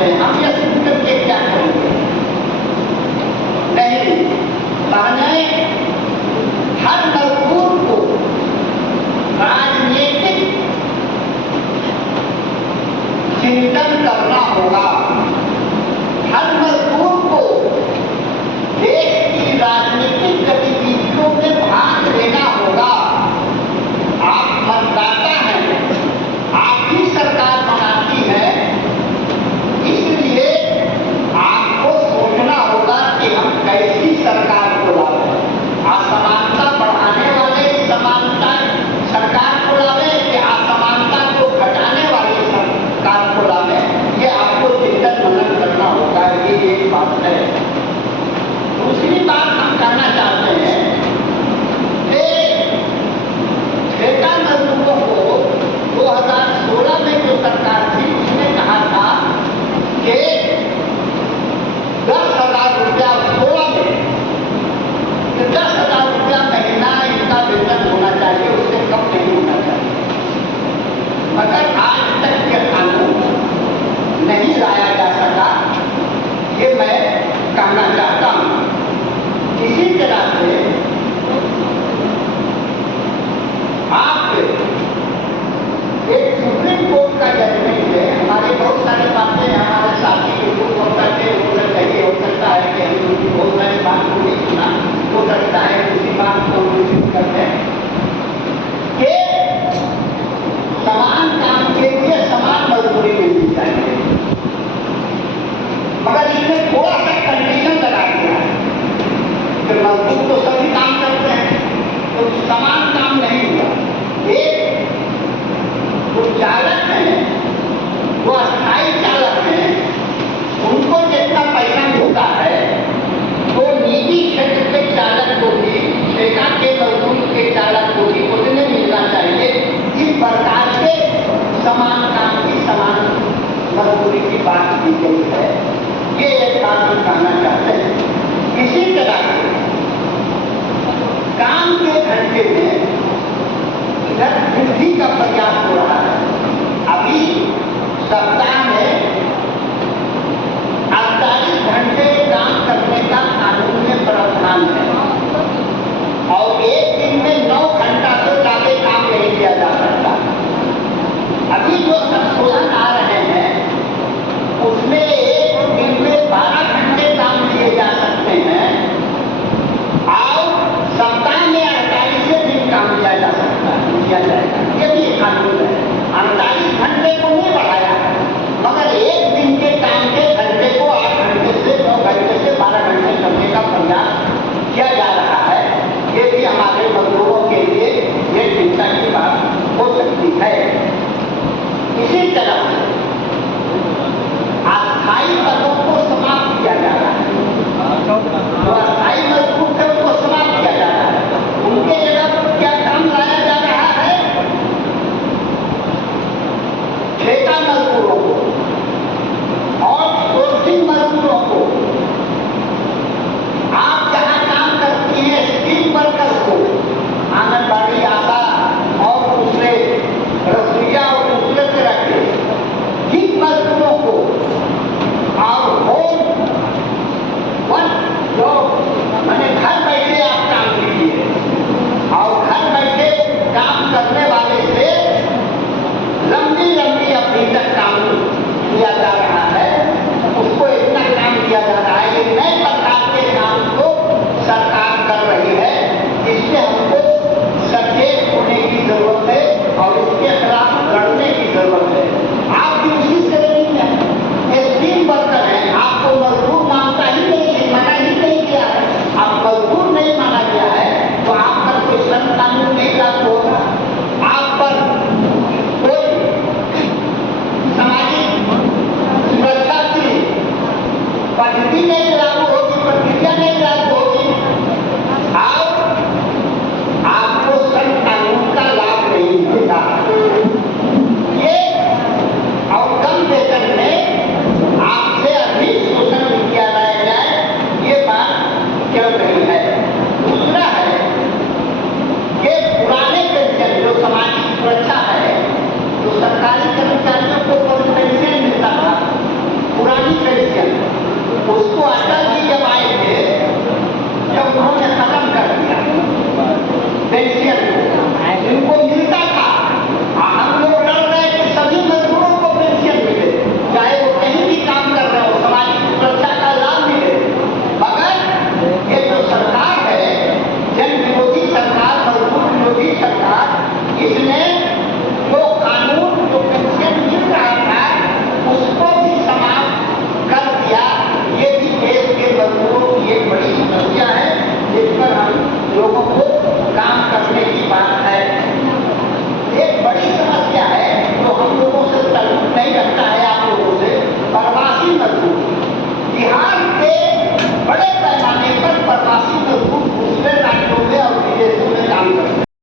चाहते हैं, हम यह सुन करके क्या करेंगे? नहीं, कहने हर मजदूर को राजनीतिक चिंतन करना होगा। हर मजदूर को देश की राजनीतिक गतिविधियों में भाग लेना होगा। आप मतदाता हैं, आप ही सरकार बनाती है, इसलिए आपको सोचना होगा कि हम कैसी सरकार को लावे। असमानता बढ़ाने वाले समानता सरकार को लावे कि असमानता को घटाने वाली सरकार को लावे, ये आपको चिंतन मनन करना होगा। ये एक बात है। दूसरी बात हम करना चाहते हैं कि ठेका मजदूरों को 2016 में जो सरकार थी उसने कहा था कि 10,000 रुपया 16 में 10,000 रुपया महीना इनका वेतन होना चाहिए, उससे कम नहीं होना चाहिए। मगर आज तक यह कानून नहीं लाया जा सका, ये मैं कहना चाहता हूँ। इसी तरह से आप एक सुप्रीम कोर्ट का जजमेंट है। हमारे बहुत सारे बातें हमारे साथी लोग हो सकते हैं, हो सकता है कि हम उनकी बहुत सारी बात को नहीं सुना, हो सकता है उसी बात को निश्चित करते हैं कि समान काम के लिए समान मजदूरी मिलनी चाहिए। मगर इसमें थोड़ा सा कंडीशन लगा दिया है कि मजदूर तो सभी काम करते हैं, तो समान काम नहीं हुआ। एक जो चालक हैं, वो अस्थायी चालक हैं, उनको जितना पैसा मिलता है तो निजी क्षेत्र के चालक को भी, ठेका के मजदूर के चालक को भी उतने मिलना चाहिए। इस प्रकार से समान काम की समान मजदूरी की बात की गई है। ये एक बात हम कहना चाहते हैं। इसी तरह से काम के घंटे में इधर वृद्धि का प्रयास हो रहा है। अभी सप्ताह